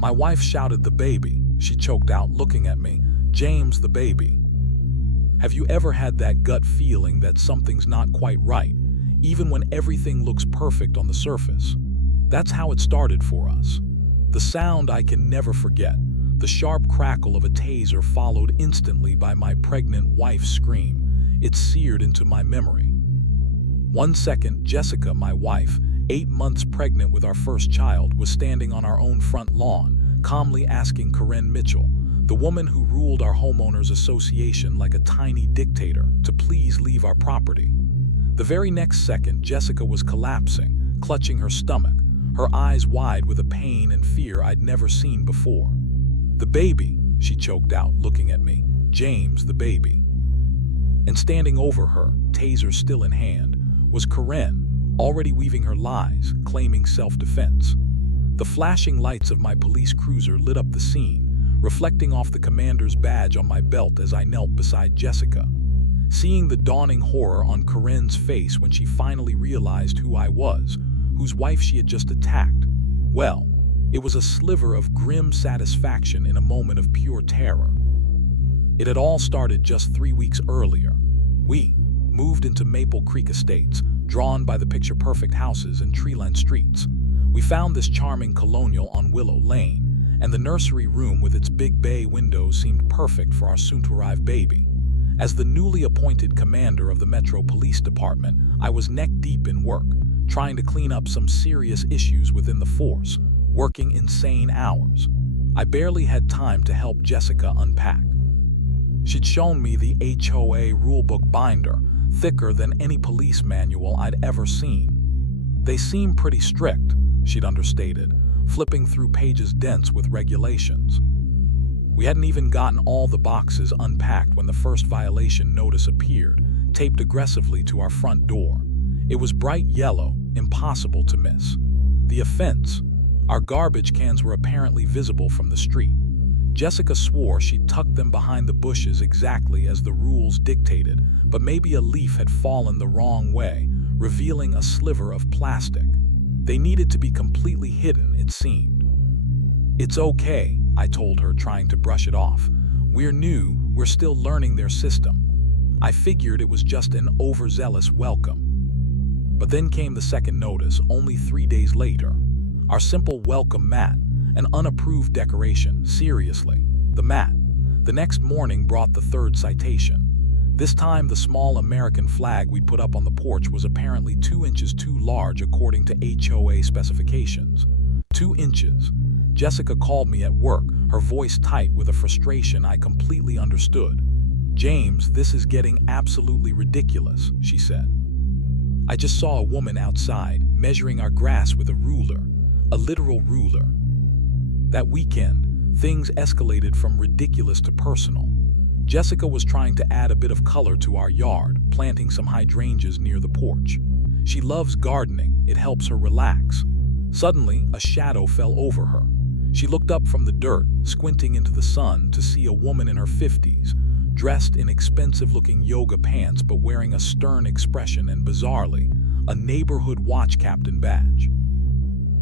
My wife shouted, "The baby," she choked out, looking at me. "James, the baby." Have you ever had that gut feeling that something's not quite right, even when everything looks perfect on the surface? That's how it started for us. The sound I can never forget, the sharp crackle of a taser followed instantly by my pregnant wife's scream. It seared into my memory. 1 second, Jessica, my wife, 8 months pregnant with our first child, was standing on our own front lawn, calmly asking Karen Mitchell, the woman who ruled our homeowners association like a tiny dictator, to please leave our property. The very next second, Jessica was collapsing, clutching her stomach, her eyes wide with a pain and fear I'd never seen before. "The baby," she choked out, looking at me. "James, the baby." And standing over her, taser still in hand, was Karen, already weaving her lies, claiming self-defense. The flashing lights of my police cruiser lit up the scene, reflecting off the commander's badge on my belt as I knelt beside Jessica. Seeing the dawning horror on Karen's face when she finally realized who I was, whose wife she had just attacked, well, it was a sliver of grim satisfaction in a moment of pure terror. It had all started just 3 weeks earlier. We moved into Maple Creek Estates, drawn by the picture-perfect houses and tree-lined streets. We found this charming colonial on Willow Lane, and the nursery room with its big bay windows seemed perfect for our soon-to-arrive baby. As the newly appointed commander of the Metro Police Department, I was neck-deep in work, trying to clean up some serious issues within the force, working insane hours. I barely had time to help Jessica unpack. She'd shown me the HOA rulebook binder, thicker than any police manual I'd ever seen. "They seem pretty strict," she'd understated, flipping through pages dense with regulations. We hadn't even gotten all the boxes unpacked when the first violation notice appeared, taped aggressively to our front door. It was bright yellow, impossible to miss. The offense: our garbage cans were apparently visible from the street. Jessica swore she'd tucked them behind the bushes exactly as the rules dictated, but maybe a leaf had fallen the wrong way, revealing a sliver of plastic. They needed to be completely hidden, it seemed. "It's okay," I told her, trying to brush it off. "We're new, we're still learning their system." I figured it was just an overzealous welcome. But then came the second notice, only 3 days later. Our simple welcome mat, an unapproved decoration, seriously, the mat. The next morning brought the third citation. This time the small American flag we put up on the porch was apparently 2 inches too large according to HOA specifications. 2 inches. Jessica called me at work, her voice tight with a frustration I completely understood. "James, this is getting absolutely ridiculous," she said. "I just saw a woman outside, measuring our grass with a ruler, a literal ruler." That weekend, things escalated from ridiculous to personal. Jessica was trying to add a bit of color to our yard, planting some hydrangeas near the porch. She loves gardening, it helps her relax. Suddenly, a shadow fell over her. She looked up from the dirt, squinting into the sun to see a woman in her 50s, dressed in expensive-looking yoga pants but wearing a stern expression and, bizarrely, a neighborhood watch captain badge.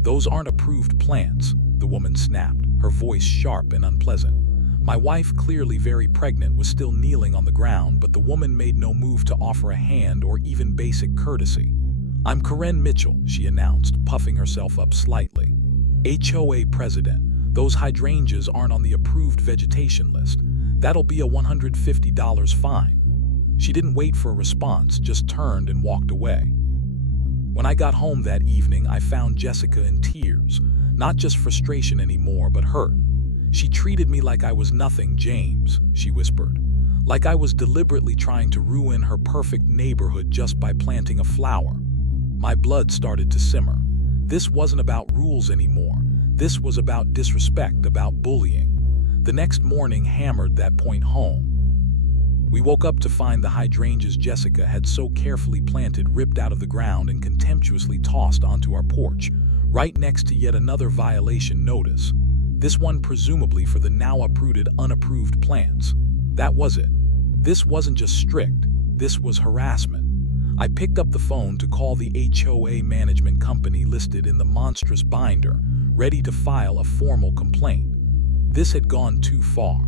"Those aren't approved plants," the woman snapped, her voice sharp and unpleasant. My wife, clearly very pregnant, was still kneeling on the ground, but the woman made no move to offer a hand or even basic courtesy. "I'm Karen Mitchell," she announced, puffing herself up slightly. "HOA president. Those hydrangeas aren't on the approved vegetation list. That'll be a $150 fine." She didn't wait for a response, just turned and walked away. When I got home that evening, I found Jessica in tears. Not just frustration anymore, but hurt. "She treated me like I was nothing, James," she whispered. "Like I was deliberately trying to ruin her perfect neighborhood just by planting a flower." My blood started to simmer. This wasn't about rules anymore. This was about disrespect, about bullying. The next morning hammered that point home. We woke up to find the hydrangeas Jessica had so carefully planted ripped out of the ground and contemptuously tossed onto our porch, right next to yet another violation notice. This one presumably for the now unapproved plants. That was it. This wasn't just strict, this was harassment. I picked up the phone to call the HOA management company listed in the monstrous binder, ready to file a formal complaint. This had gone too far.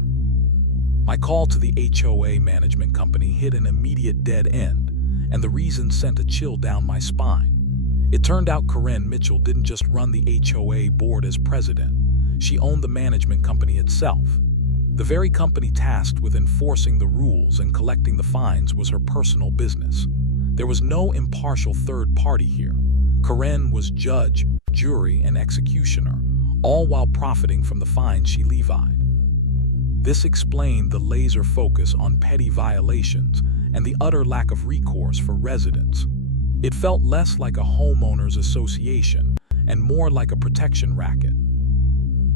My call to the HOA management company hit an immediate dead end, and the reason sent a chill down my spine. It turned out Karen Mitchell didn't just run the HOA board as president. She owned the management company itself. The very company tasked with enforcing the rules and collecting the fines was her personal business. There was no impartial third party here. Karen was judge, jury, and executioner, all while profiting from the fines she levied. This explained the laser focus on petty violations and the utter lack of recourse for residents. It felt less like a homeowners association and more like a protection racket.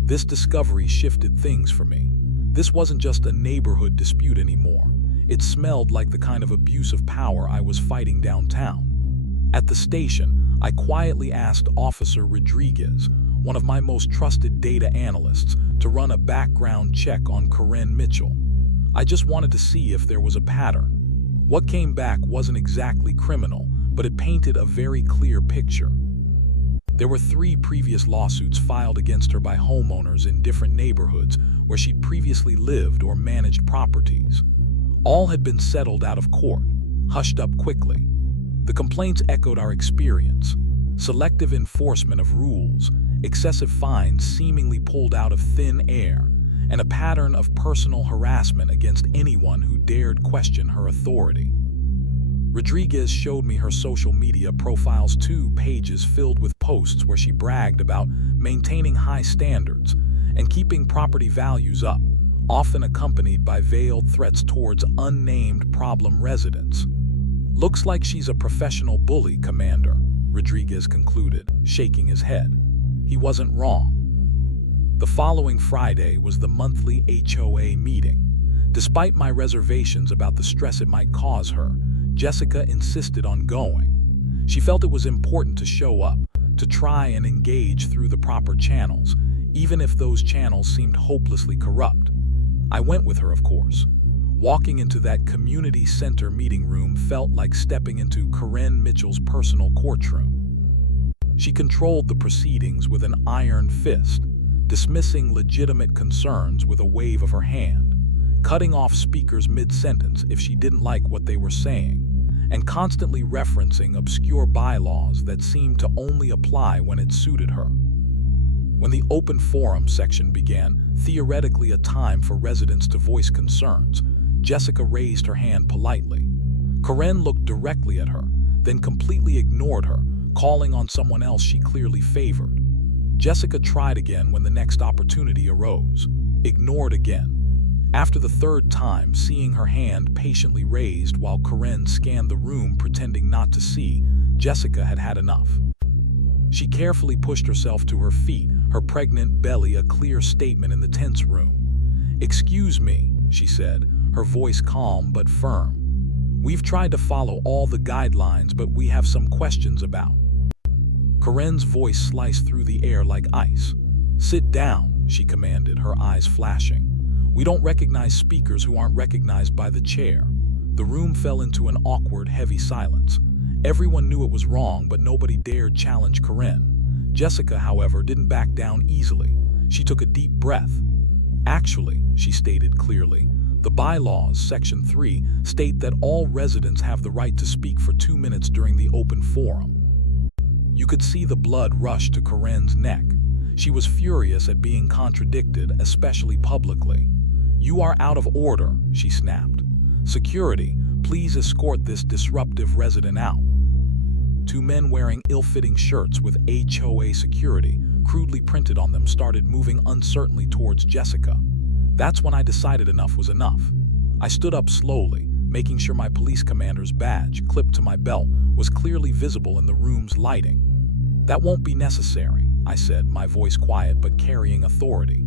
This discovery shifted things for me. This wasn't just a neighborhood dispute anymore. It smelled like the kind of abuse of power I was fighting downtown. At the station, I quietly asked Officer Rodriguez, one of my most trusted data analysts, to run a background check on Karen Mitchell. I just wanted to see if there was a pattern. What came back wasn't exactly criminal, but it painted a very clear picture. There were 3 previous lawsuits filed against her by homeowners in different neighborhoods where she'd previously lived or managed properties. All had been settled out of court, hushed up quickly. The complaints echoed our experience: selective enforcement of rules, excessive fines seemingly pulled out of thin air, and a pattern of personal harassment against anyone who dared question her authority. Rodriguez showed me her social media profiles, 2 pages filled with posts where she bragged about maintaining high standards and keeping property values up, often accompanied by veiled threats towards unnamed problem residents. "Looks like she's a professional bully, Commander," Rodriguez concluded, shaking his head. He wasn't wrong. The following Friday was the monthly HOA meeting. Despite my reservations about the stress it might cause her, Jessica insisted on going. She felt it was important to show up, to try and engage through the proper channels, even if those channels seemed hopelessly corrupt. I went with her, of course. Walking into that community center meeting room felt like stepping into Karen Mitchell's personal courtroom. She controlled the proceedings with an iron fist, dismissing legitimate concerns with a wave of her hand, cutting off speakers mid-sentence if she didn't like what they were saying, and constantly referencing obscure bylaws that seemed to only apply when it suited her. When the open forum section began, theoretically a time for residents to voice concerns, Jessica raised her hand politely. Karen looked directly at her, then completely ignored her, calling on someone else she clearly favored. Jessica tried again when the next opportunity arose, ignored again. After the 3rd time, seeing her hand patiently raised while Karen scanned the room pretending not to see, Jessica had had enough. She carefully pushed herself to her feet, her pregnant belly a clear statement in the tense room. "Excuse me," she said, her voice calm but firm. "We've tried to follow all the guidelines, but we have some questions about." Karen's voice sliced through the air like ice. "Sit down," she commanded, her eyes flashing. "We don't recognize speakers who aren't recognized by the chair." The room fell into an awkward, heavy silence. Everyone knew it was wrong, but nobody dared challenge Karen. Jessica, however, didn't back down easily. She took a deep breath. "Actually," she stated clearly, "the bylaws, Section 3, state that all residents have the right to speak for 2 minutes during the open forum." You could see the blood rush to Karen's neck. She was furious at being contradicted, especially publicly. "You are out of order," she snapped. "Security, please escort this disruptive resident out." 2 men wearing ill-fitting shirts with HOA security crudely printed on them started moving uncertainly towards Jessica. That's when I decided enough was enough. I stood up slowly, making sure my police commander's badge, clipped to my belt, was clearly visible in the room's lighting. "That won't be necessary," I said, my voice quiet but carrying authority.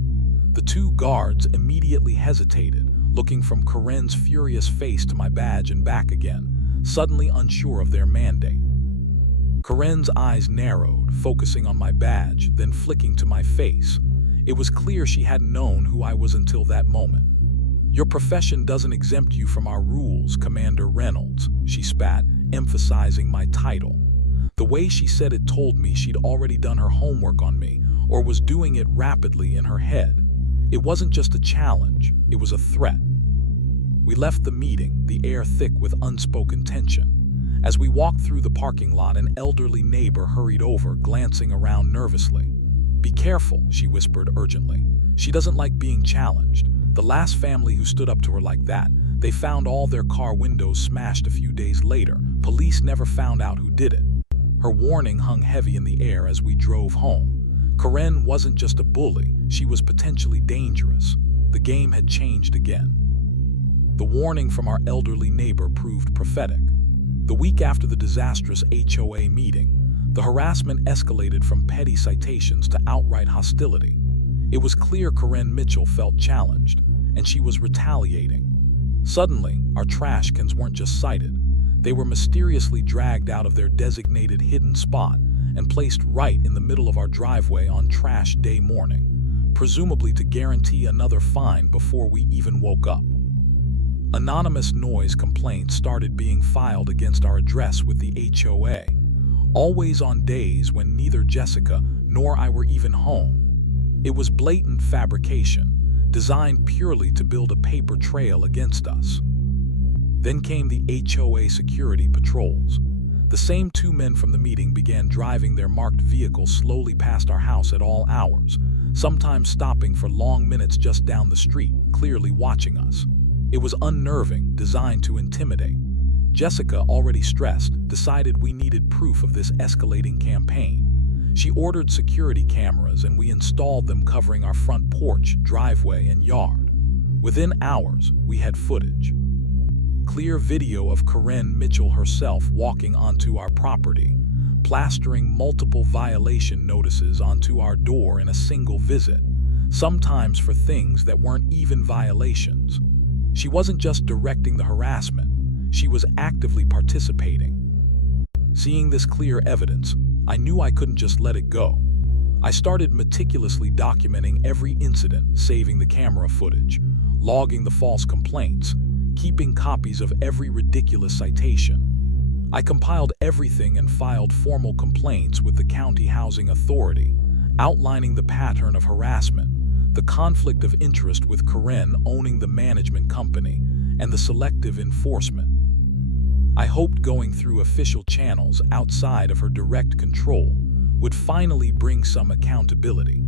The 2 guards immediately hesitated, looking from Karen's furious face to my badge and back again, suddenly unsure of their mandate. Karen's eyes narrowed, focusing on my badge, then flicking to my face. It was clear she hadn't known who I was until that moment. "Your profession doesn't exempt you from our rules, Commander Reynolds," she spat, emphasizing my title. The way she said it told me she'd already done her homework on me, or was doing it rapidly in her head. It wasn't just a challenge, it was a threat. We left the meeting, the air thick with unspoken tension. As we walked through the parking lot, an elderly neighbor hurried over, glancing around nervously. "Be careful," she whispered urgently. "She doesn't like being challenged. The last family who stood up to her like that, they found all their car windows smashed a few days later. Police never found out who did it." Her warning hung heavy in the air as we drove home. Karen wasn't just a bully, she was potentially dangerous. The game had changed again. The warning from our elderly neighbor proved prophetic. The week after the disastrous HOA meeting, the harassment escalated from petty citations to outright hostility. It was clear Karen Mitchell felt challenged, and she was retaliating. Suddenly, our trash cans weren't just cited. They were mysteriously dragged out of their designated hidden spot and placed right in the middle of our driveway on trash day morning, presumably to guarantee another fine before we even woke up. Anonymous noise complaints started being filed against our address with the HOA, always on days when neither Jessica nor I were even home. It was blatant fabrication, designed purely to build a paper trail against us. Then came the HOA security patrols. The same two men from the meeting began driving their marked vehicles slowly past our house at all hours, sometimes stopping for long minutes just down the street, clearly watching us. It was unnerving, designed to intimidate. Jessica, already stressed, decided we needed proof of this escalating campaign. She ordered security cameras and we installed them covering our front porch, driveway, and yard. Within hours, we had footage. Clear video of Karen Mitchell herself walking onto our property, plastering multiple violation notices onto our door in a single visit, sometimes for things that weren't even violations. She wasn't just directing the harassment, she was actively participating. Seeing this clear evidence, I knew I couldn't just let it go. I started meticulously documenting every incident, saving the camera footage, logging the false complaints, keeping copies of every ridiculous citation. I compiled everything and filed formal complaints with the county housing authority, outlining the pattern of harassment, the conflict of interest with Karen owning the management company, and the selective enforcement. I hoped going through official channels outside of her direct control would finally bring some accountability.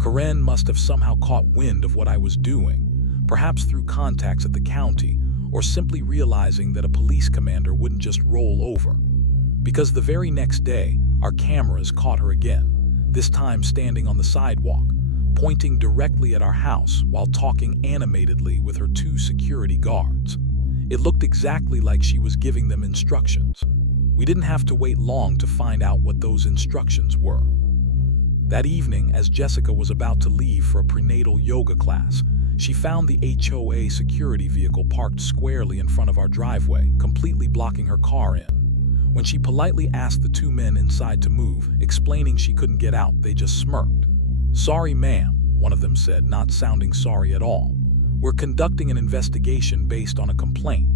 Karen must have somehow caught wind of what I was doing, perhaps through contacts at the county, or simply realizing that a police commander wouldn't just roll over. Because the very next day, our cameras caught her again, this time standing on the sidewalk, pointing directly at our house while talking animatedly with her two security guards. It looked exactly like she was giving them instructions. We didn't have to wait long to find out what those instructions were. That evening, as Jessica was about to leave for a prenatal yoga class, she found the HOA security vehicle parked squarely in front of our driveway, completely blocking her car in. When she politely asked the two men inside to move, explaining she couldn't get out, they just smirked. "Sorry, ma'am," one of them said, not sounding sorry at all. "We're conducting an investigation based on a complaint."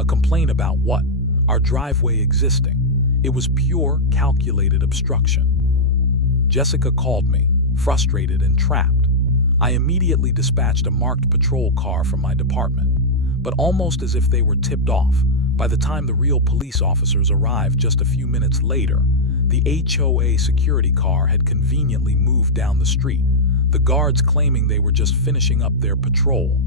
A complaint about what? Our driveway existing. It was pure, calculated obstruction. Jessica called me, frustrated and trapped. I immediately dispatched a marked patrol car from my department, but almost as if they were tipped off, by the time the real police officers arrived just a few minutes later, the HOA security car had conveniently moved down the street, the guards claiming they were just finishing up their patrol.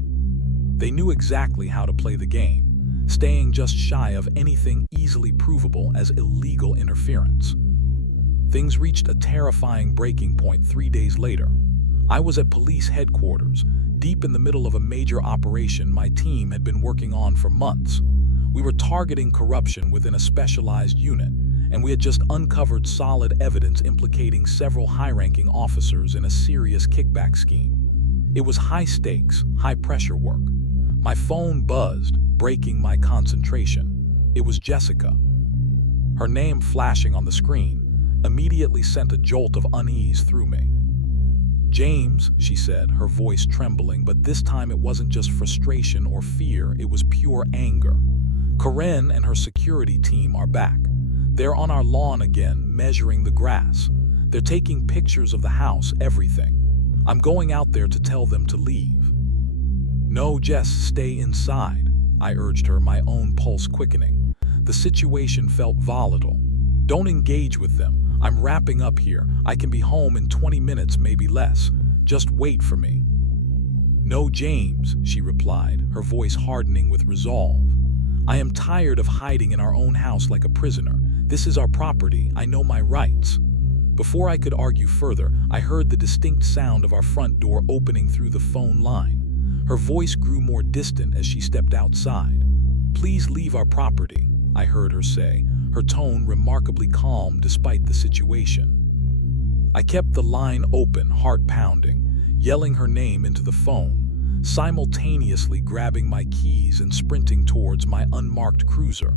They knew exactly how to play the game, staying just shy of anything easily provable as illegal interference. Things reached a terrifying breaking point 3 days later. I was at police headquarters, deep in the middle of a major operation my team had been working on for months. We were targeting corruption within a specialized unit, and we had just uncovered solid evidence implicating several high-ranking officers in a serious kickback scheme. It was high-stakes, high-pressure work. My phone buzzed, breaking my concentration. It was Jessica. Her name flashing on the screen immediately sent a jolt of unease through me. "James," she said, her voice trembling, but this time it wasn't just frustration or fear, it was pure anger. "Karen and her security team are back. They're on our lawn again, measuring the grass. They're taking pictures of the house, everything. I'm going out there to tell them to leave." "No, Jess, stay inside," I urged her, my own pulse quickening. The situation felt volatile. "Don't engage with them. I'm wrapping up here. I can be home in 20 minutes, maybe less. Just wait for me." "No, James," she replied, her voice hardening with resolve. "I am tired of hiding in our own house like a prisoner. This is our property. I know my rights." Before I could argue further, I heard the distinct sound of our front door opening through the phone line. Her voice grew more distant as she stepped outside. "Please leave our property," I heard her say, her tone remarkably calm despite the situation. I kept the line open, heart pounding, yelling her name into the phone, simultaneously grabbing my keys and sprinting towards my unmarked cruiser.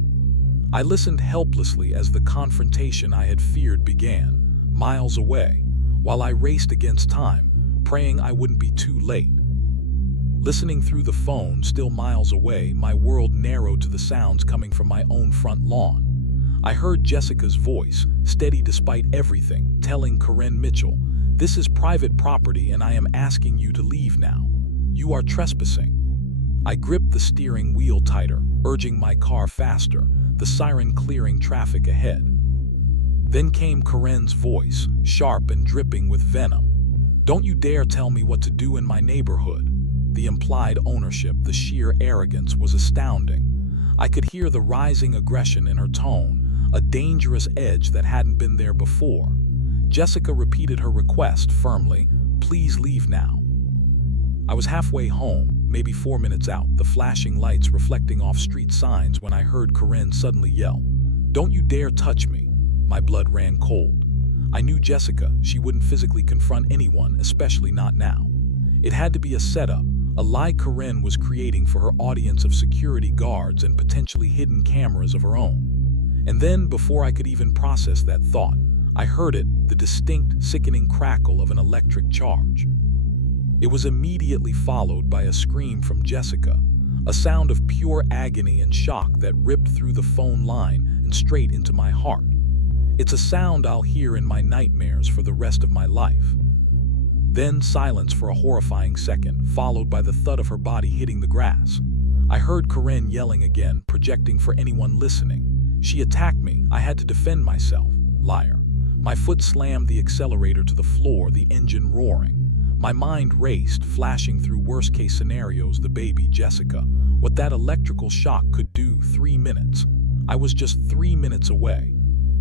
I listened helplessly as the confrontation I had feared began, miles away, while I raced against time, praying I wouldn't be too late. Listening through the phone, still miles away, my world narrowed to the sounds coming from my own front lawn. I heard Jessica's voice, steady despite everything, telling Corinne Mitchell, "This is private property and I am asking you to leave now. You are trespassing." I gripped the steering wheel tighter, urging my car faster, the siren clearing traffic ahead. Then came Corinne's voice, sharp and dripping with venom. "Don't you dare tell me what to do in my neighborhood." The implied ownership, the sheer arrogance was astounding. I could hear the rising aggression in her tone, a dangerous edge that hadn't been there before. Jessica repeated her request firmly, "Please leave now." I was halfway home, maybe 4 minutes out, the flashing lights reflecting off street signs, when I heard Corinne suddenly yell, "Don't you dare touch me." My blood ran cold. I knew Jessica. She wouldn't physically confront anyone, especially not now. It had to be a setup, a lie Corinne was creating for her audience of security guards and potentially hidden cameras of her own. And then, before I could even process that thought, I heard it, the distinct, sickening crackle of an electric charge. It was immediately followed by a scream from Jessica, a sound of pure agony and shock that ripped through the phone line and straight into my heart. It's a sound I'll hear in my nightmares for the rest of my life. Then silence for a horrifying second, followed by the thud of her body hitting the grass. I heard Corinne yelling again, projecting for anyone listening. She attacked me. I had to defend myself. Liar. My foot slammed the accelerator to the floor, the engine roaring. My mind raced, flashing through worst-case scenarios, the baby, Jessica. What that electrical shock could do. 3 minutes. I was just 3 minutes away.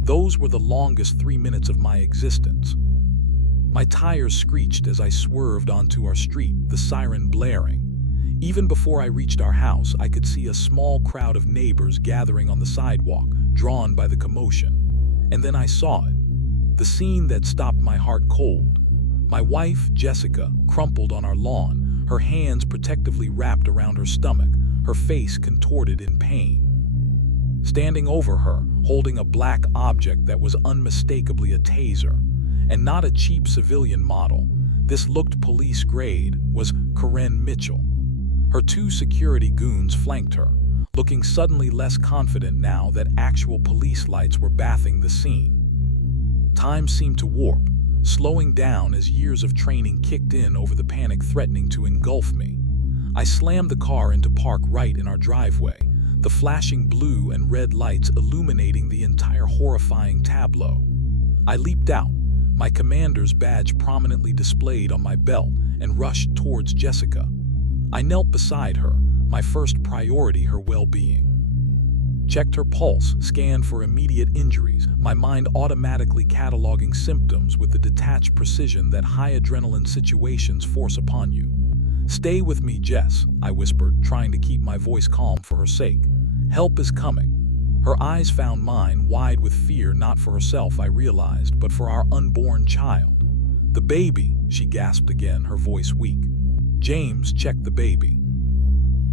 Those were the longest 3 minutes of my existence. My tires screeched as I swerved onto our street, the siren blaring. Even before I reached our house, I could see a small crowd of neighbors gathering on the sidewalk, drawn by the commotion. And then I saw it. The scene that stopped my heart cold. My wife, Jessica, crumpled on our lawn, her hands protectively wrapped around her stomach, her face contorted in pain. Standing over her, holding a black object that was unmistakably a taser, and not a cheap civilian model, this looked police grade, was Corinne Mitchell. Her 2 security goons flanked her, looking suddenly less confident now that actual police lights were bathing the scene. Time seemed to warp, slowing down as years of training kicked in over the panic threatening to engulf me. I slammed the car into park right in our driveway, the flashing blue and red lights illuminating the entire horrifying tableau. I leaped out, my commander's badge prominently displayed on my belt, and rushed towards Jessica. I knelt beside her, my first priority her well-being. Checked her pulse, scanned for immediate injuries, my mind automatically cataloging symptoms with the detached precision that high adrenaline situations force upon you. "Stay with me, Jess," I whispered, trying to keep my voice calm for her sake. "Help is coming." Her eyes found mine, wide with fear, not for herself, I realized, but for our unborn child. "The baby," she gasped again, her voice weak. "James, check the baby."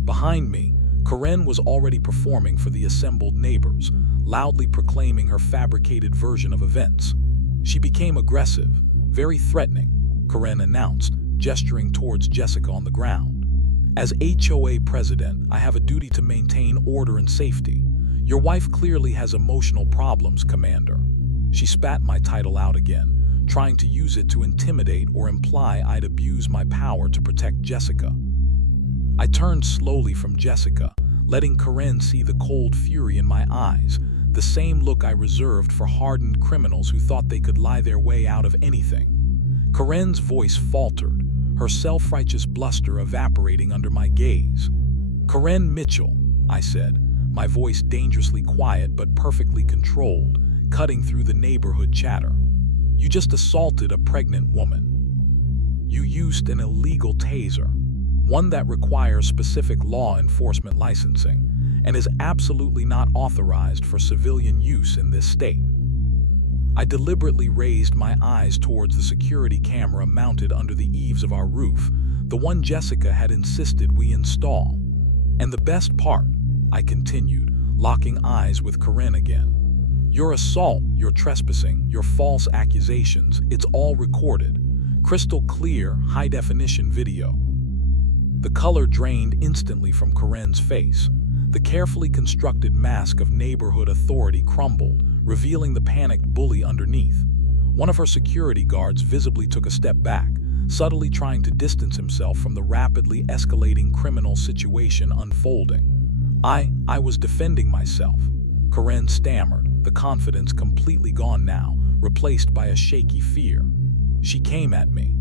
Behind me, Corinne was already performing for the assembled neighbors, loudly proclaiming her fabricated version of events. She became aggressive, very threatening, Corinne announced, gesturing towards Jessica on the ground. "As HOA president, I have a duty to maintain order and safety. Your wife clearly has emotional problems, Commander." She spat my title out again, trying to use it to intimidate or imply I'd abuse my power to protect Jessica. I turned slowly from Jessica, letting Karen see the cold fury in my eyes, the same look I reserved for hardened criminals who thought they could lie their way out of anything. Karen's voice faltered, her self-righteous bluster evaporating under my gaze. "Karen Mitchell," I said, my voice dangerously quiet but perfectly controlled, cutting through the neighborhood chatter. "You just assaulted a pregnant woman. You used an illegal taser, one that requires specific law enforcement licensing, and is absolutely not authorized for civilian use in this state." I deliberately raised my eyes towards the security camera mounted under the eaves of our roof, the one Jessica had insisted we install. "And the best part," I continued, locking eyes with Karen again, "your assault, your trespassing, your false accusations, it's all recorded. Crystal clear, high-definition video." The color drained instantly from Karen's face. The carefully constructed mask of neighborhood authority crumbled, revealing the panicked bully underneath. One of her security guards visibly took a step back, subtly trying to distance himself from the rapidly escalating criminal situation unfolding. I was defending myself," Karen stammered, the confidence completely gone now, replaced by a shaky fear. "She came at me."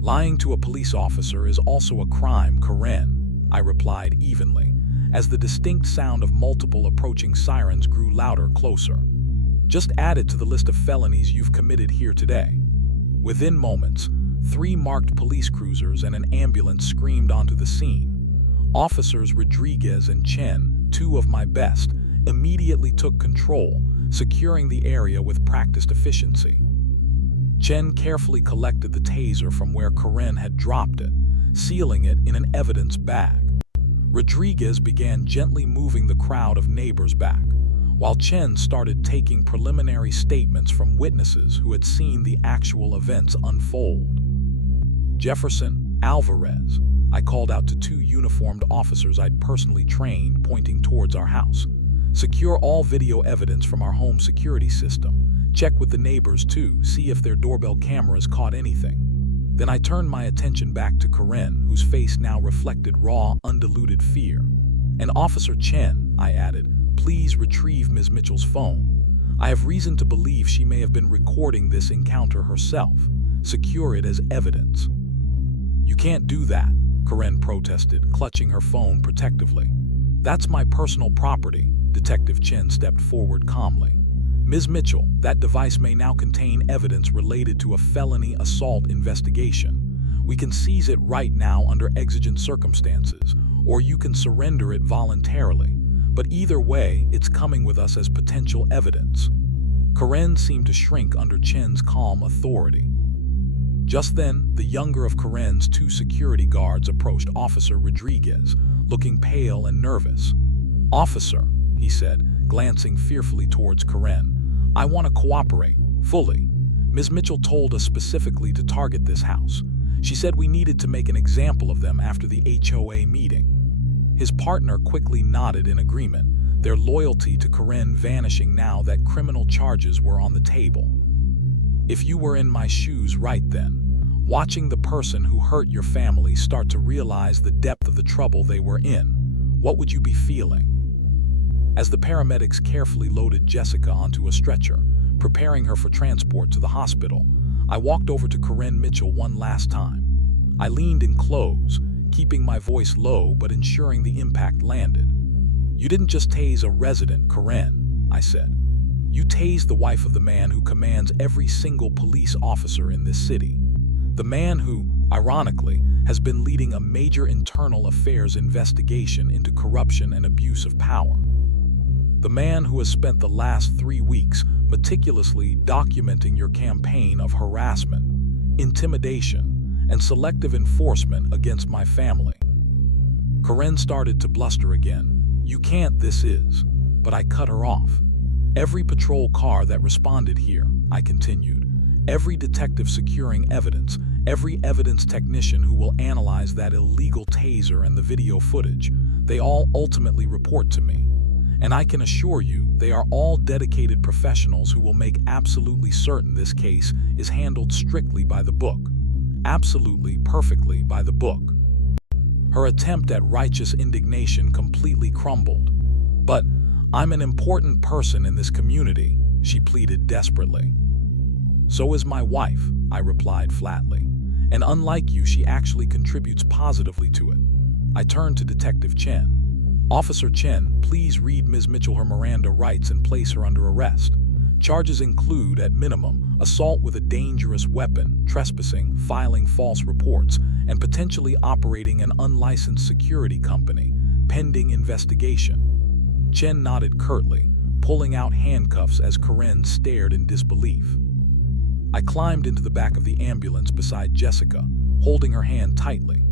"Lying to a police officer is also a crime, Karen," I replied evenly, as the distinct sound of multiple approaching sirens grew louder closer. "Just add it to the list of felonies you've committed here today." Within moments, 3 marked police cruisers and an ambulance screamed onto the scene. Officers Rodriguez and Chen, 2 of my best, immediately took control, securing the area with practiced efficiency. Chen carefully collected the taser from where Karen had dropped it, sealing it in an evidence bag. Rodriguez began gently moving the crowd of neighbors back, while Chen started taking preliminary statements from witnesses who had seen the actual events unfold. "Jefferson, Alvarez," I called out to 2 uniformed officers I'd personally trained, pointing towards our house. "Secure all video evidence from our home security system. Check with the neighbors too, see if their doorbell cameras caught anything." Then I turned my attention back to Karen, whose face now reflected raw, undiluted fear. "And Officer Chen," I added, "please retrieve Ms. Mitchell's phone. I have reason to believe she may have been recording this encounter herself. Secure it as evidence." "You can't do that," Karen protested, clutching her phone protectively. "That's my personal property," Detective Chen stepped forward calmly. "Ms. Mitchell, that device may now contain evidence related to a felony assault investigation. We can seize it right now under exigent circumstances, or you can surrender it voluntarily. But either way, it's coming with us as potential evidence." Karen seemed to shrink under Chen's calm authority. Just then, the younger of Karen's 2 security guards approached Officer Rodriguez, looking pale and nervous. "Officer," he said, glancing fearfully towards Karen, "I want to cooperate, fully. Ms. Mitchell told us specifically to target this house. She said we needed to make an example of them after the HOA meeting." His partner quickly nodded in agreement, their loyalty to Karen vanishing now that criminal charges were on the table. "If you were in my shoes right then, watching the person who hurt your family start to realize the depth of the trouble they were in, what would you be feeling?" As the paramedics carefully loaded Jessica onto a stretcher, preparing her for transport to the hospital, I walked over to Karen Mitchell one last time. I leaned in close, keeping my voice low but ensuring the impact landed. "You didn't just tase a resident, Karen," I said. "You tased the wife of the man who commands every single police officer in this city. The man who, ironically, has been leading a major internal affairs investigation into corruption and abuse of power. The man who has spent the last 3 weeks meticulously documenting your campaign of harassment, intimidation, and selective enforcement against my family." Karen started to bluster again. "You can't, this is," but I cut her off. "Every patrol car that responded here," I continued, "every detective securing evidence, every evidence technician who will analyze that illegal taser and the video footage, they all ultimately report to me. And I can assure you, they are all dedicated professionals who will make absolutely certain this case is handled strictly by the book. Absolutely, perfectly by the book. Her attempt at righteous indignation completely crumbled. But I'm an important person in this community, she pleaded desperately. So is my wife, I replied flatly. And unlike you, she actually contributes positively to it. I turned to Detective Chen. Officer Chen, please read Ms. Mitchell her Miranda rights and place her under arrest. Charges include, at minimum, assault with a dangerous weapon, trespassing, filing false reports, and potentially operating an unlicensed security company, pending investigation. Chen nodded curtly, pulling out handcuffs as Karen stared in disbelief. I climbed into the back of the ambulance beside Jessica, holding her hand tightly.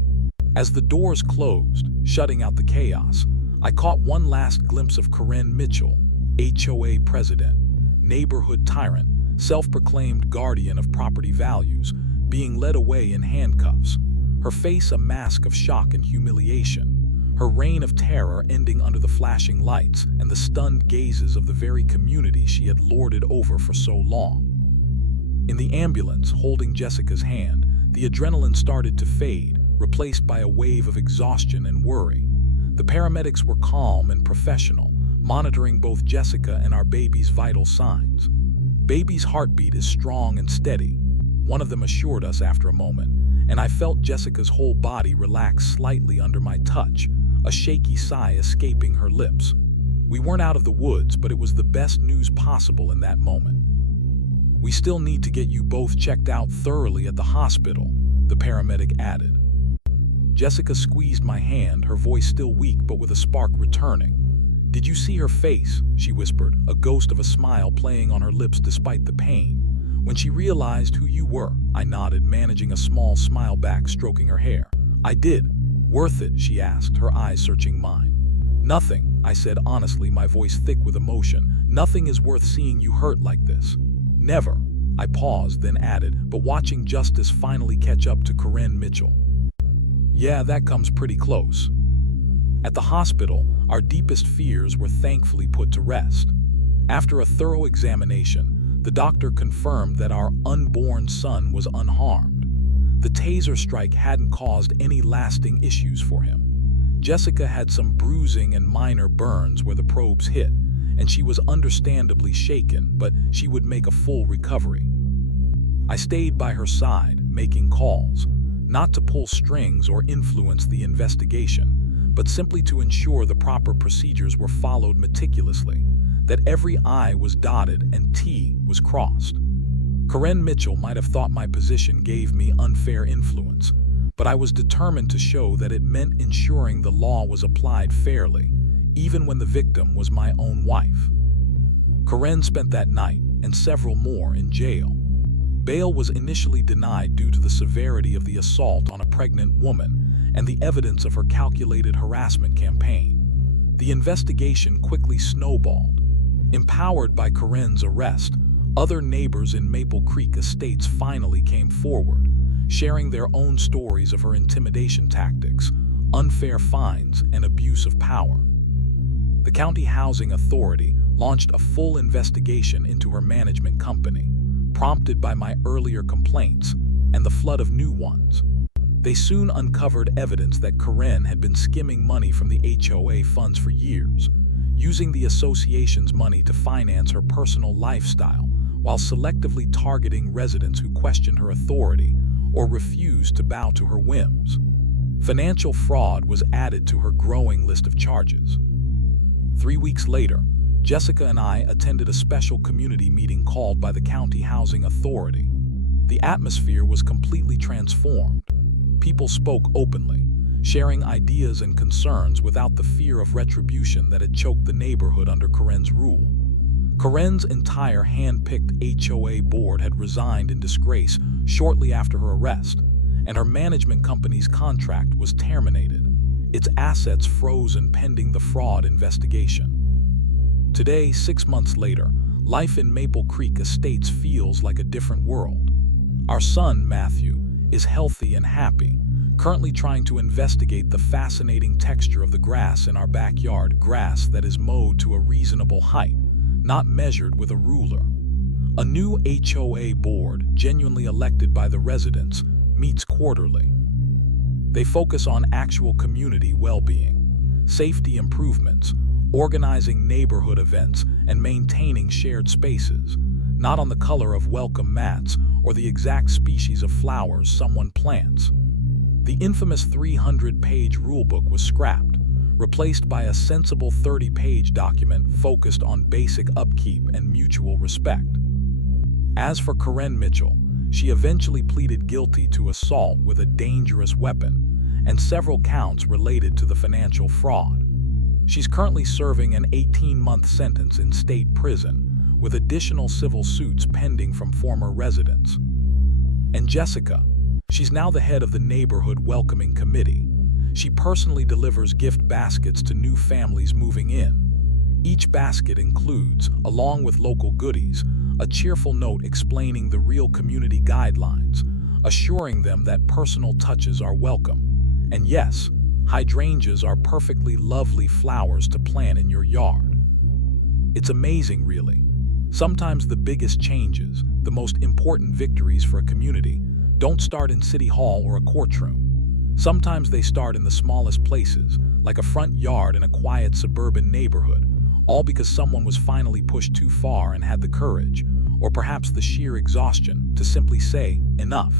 As the doors closed, shutting out the chaos, I caught one last glimpse of Karen Mitchell, HOA president, neighborhood tyrant, self-proclaimed guardian of property values, being led away in handcuffs, her face a mask of shock and humiliation, her reign of terror ending under the flashing lights and the stunned gazes of the very community she had lorded over for so long. In the ambulance, holding Jessica's hand, the adrenaline started to fade, replaced by a wave of exhaustion and worry. The paramedics were calm and professional, monitoring both Jessica and our baby's vital signs. Baby's heartbeat is strong and steady, one of them assured us after a moment, and I felt Jessica's whole body relax slightly under my touch, a shaky sigh escaping her lips. We weren't out of the woods, but it was the best news possible in that moment. We still need to get you both checked out thoroughly at the hospital, the paramedic added. Jessica squeezed my hand, her voice still weak but with a spark returning. Did you see her face? She whispered, a ghost of a smile playing on her lips despite the pain. When she realized who you were, I nodded, managing a small smile back, stroking her hair. I did. Worth it? She asked, her eyes searching mine. Nothing, I said honestly, my voice thick with emotion. Nothing is worth seeing you hurt like this. Never. I paused, then added, but watching justice finally catch up to Karen Mitchell. Yeah, that comes pretty close. At the hospital, our deepest fears were thankfully put to rest. After a thorough examination, the doctor confirmed that our unborn son was unharmed. The taser strike hadn't caused any lasting issues for him. Jessica had some bruising and minor burns where the probes hit, and she was understandably shaken, but she would make a full recovery. I stayed by her side, making calls, not to pull strings or influence the investigation, but simply to ensure the proper procedures were followed meticulously, that every I was dotted and T was crossed. Karen Mitchell might have thought my position gave me unfair influence, but I was determined to show that it meant ensuring the law was applied fairly, even when the victim was my own wife. Karen spent that night, and several more, in jail. Bail was initially denied due to the severity of the assault on a pregnant woman and the evidence of her calculated harassment campaign. The investigation quickly snowballed. Empowered by Karen's arrest, other neighbors in Maple Creek Estates finally came forward, sharing their own stories of her intimidation tactics, unfair fines, and abuse of power. The County Housing Authority launched a full investigation into her management company, prompted by my earlier complaints and the flood of new ones. They soon uncovered evidence that Karen had been skimming money from the HOA funds for years, using the association's money to finance her personal lifestyle while selectively targeting residents who questioned her authority or refused to bow to her whims. Financial fraud was added to her growing list of charges. 3 weeks later, Jessica and I attended a special community meeting called by the County Housing Authority. The atmosphere was completely transformed. People spoke openly, sharing ideas and concerns without the fear of retribution that had choked the neighborhood under Karen's rule. Karen's entire hand-picked HOA board had resigned in disgrace shortly after her arrest, and her management company's contract was terminated, its assets frozen pending the fraud investigation. Today, 6 months later, life in Maple Creek Estates feels like a different world. Our son, Matthew, is healthy and happy, currently trying to investigate the fascinating texture of the grass in our backyard, grass that is mowed to a reasonable height, not measured with a ruler. A new HOA board, genuinely elected by the residents, meets quarterly. They focus on actual community well-being, safety improvements, organizing neighborhood events, and maintaining shared spaces, not on the color of welcome mats or the exact species of flowers someone plants. The infamous 300-page rulebook was scrapped, replaced by a sensible 30-page document focused on basic upkeep and mutual respect. As for Karen Mitchell, she eventually pleaded guilty to assault with a dangerous weapon and several counts related to the financial fraud. She's currently serving an 18-month sentence in state prison, with additional civil suits pending from former residents. And Jessica, she's now the head of the Neighborhood Welcoming Committee. She personally delivers gift baskets to new families moving in. Each basket includes, along with local goodies, a cheerful note explaining the real community guidelines, assuring them that personal touches are welcome. And yes, hydrangeas are perfectly lovely flowers to plant in your yard. It's amazing, really. Sometimes the biggest changes, the most important victories for a community, don't start in City Hall or a courtroom. Sometimes they start in the smallest places, like a front yard in a quiet suburban neighborhood, all because someone was finally pushed too far and had the courage, or perhaps the sheer exhaustion, to simply say, enough.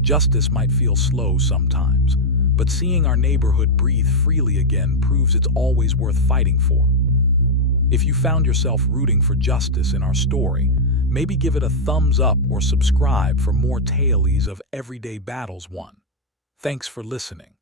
Justice might feel slow sometimes, but seeing our neighborhood breathe freely again proves it's always worth fighting for. If you found yourself rooting for justice in our story, maybe give it a thumbs up or subscribe for more tales of everyday battles won. Thanks for listening.